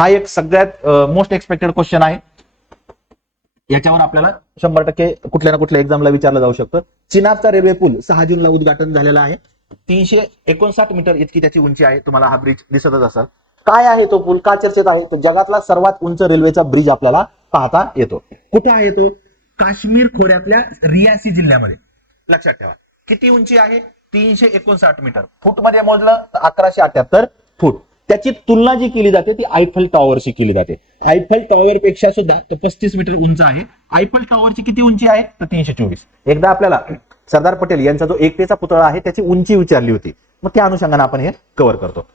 हा एक सगळ्यात मोस्ट एक्सपेक्टेड क्वेश्चन आहे. याच्यावर आपल्याला शंभर टक्के कुठल्या ना कुठल्या एक्झामला विचारलं जाऊ शकतं. चिनाबचा रेल्वे पूल सहा जूनला उद्घाटन झालेला आहे. तीनशे एकोणसाठ मीटर इतकी त्याची उंची आहे. तुम्हाला हा ब्रिज दिसतच असाल. काय आहे तो पूल? का चर्चेत आहे? तर जगातला सर्वात उंच रेल्वेचा ब्रिज आपल्याला पाहता येतो. कुठं आहे तो? काश्मीर खोऱ्यातल्या रियासी जिल्ह्यामध्ये. लक्षात ठेवा. किती उंची आहे? तीनशे एकोणसाठ मीटर. फूटमध्ये मोजलं तर अकराशे अठ्याहत्तर फूट. त्याची तुलना जी केली जाते ती आयफल टॉवरशी केली जाते. आयफल टॉवर पेक्षा सुद्धा तो पस्तीस मीटर उंच आहे. आयफल टॉवरची किती उंची आहे? तर तीनशे चोवीस. एकदा आपल्याला सरदार पटेल यांचा जो एकटेचा पुतळा आहे त्याची उंची विचारली होती. मग त्या अनुषंगाने आपण हे कव्हर करतो.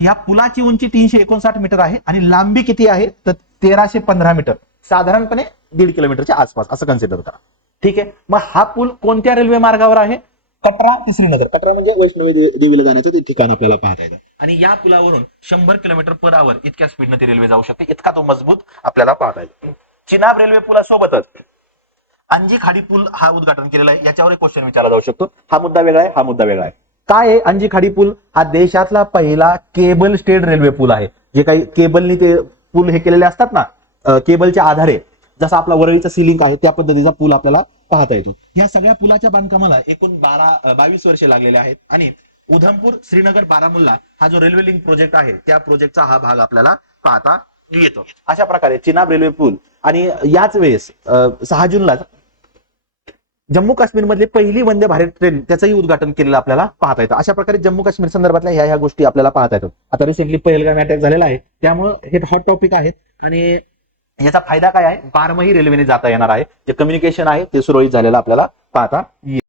या पुलाची उंची तीनशे एकोणसाठ मीटर आहे आणि लांबी किती आहे? तर तेराशे पंधरा मीटर. साधारणपणे दीड किलोमीटरच्या आसपास. असं कन्सिडर करा. ठीक आहे? मग हा पूल कोणत्या रेल्वे मार्गावर आहे? कटरा ते श्रीनगर. कटरा म्हणजे वैष्णवी देवीला जाण्याचं ते ठिकाण आपल्याला पाहता येतं. आणि या पुलावरून शंभर किलोमीटर पर आवर इतक्या स्पीडनं ती रेल्वे जाऊ शकते. इतका तो मजबूत आपल्याला पाहता येतो चिनाब रेल्वे पुलासोबतच अंजी खाडी पूल हा उद्घाटन केलेला आहे. याच्यावर एक क्वेश्चन विचारला जाऊ शकतो. हा मुद्दा वेगळा आहे हा मुद्दा वेगळा आहे. काय आहे अंजी खाडी पूल? हा देशातला पहिला केबल स्टेड रेल्वे पूल आहे. जे काही केबलनी ते पूल हे केलेले असतात ना केबलच्या आधारे जसा आपला वरळीचा सिलिंग आहे त्या पद्धतीचा पूल आपल्याला पाहता येतो. या सगळ्या पुलाच्या बांधकामाला एकूण बारा बावीस वर्षे लागलेले आहेत. आणि उधमपूर श्रीनगर बारामुल्ला हा जो रेल्वे लिंक प्रोजेक्ट आहे त्या प्रोजेक्टचा हा भाग आपल्याला पाहता येतो. अशा प्रकारे चिनाब रेल्वे पूल आणि याच वेळेस सहा जूनला जम्मू काश्मीर मधली पहिली वंदे भारत ट्रेन त्याचंही उद्घाटन केलेलं आपल्याला पाहता येतं. अशा प्रकारे जम्मू काश्मीर संदर्भातल्या ह्या ह्या गोष्टी आपल्याला पाहता येतात. आता रिसेंटली पहिलगाम अटॅक झालेला आहे. त्यामुळे हे हॉट टॉपिक आहे. आणि याचा फायदा काय आहे? बारमही रेल्वेने जाता येणार आहे. जे कम्युनिकेशन आहे ते सुरळीत झालेलं आपल्याला पाहता येईल.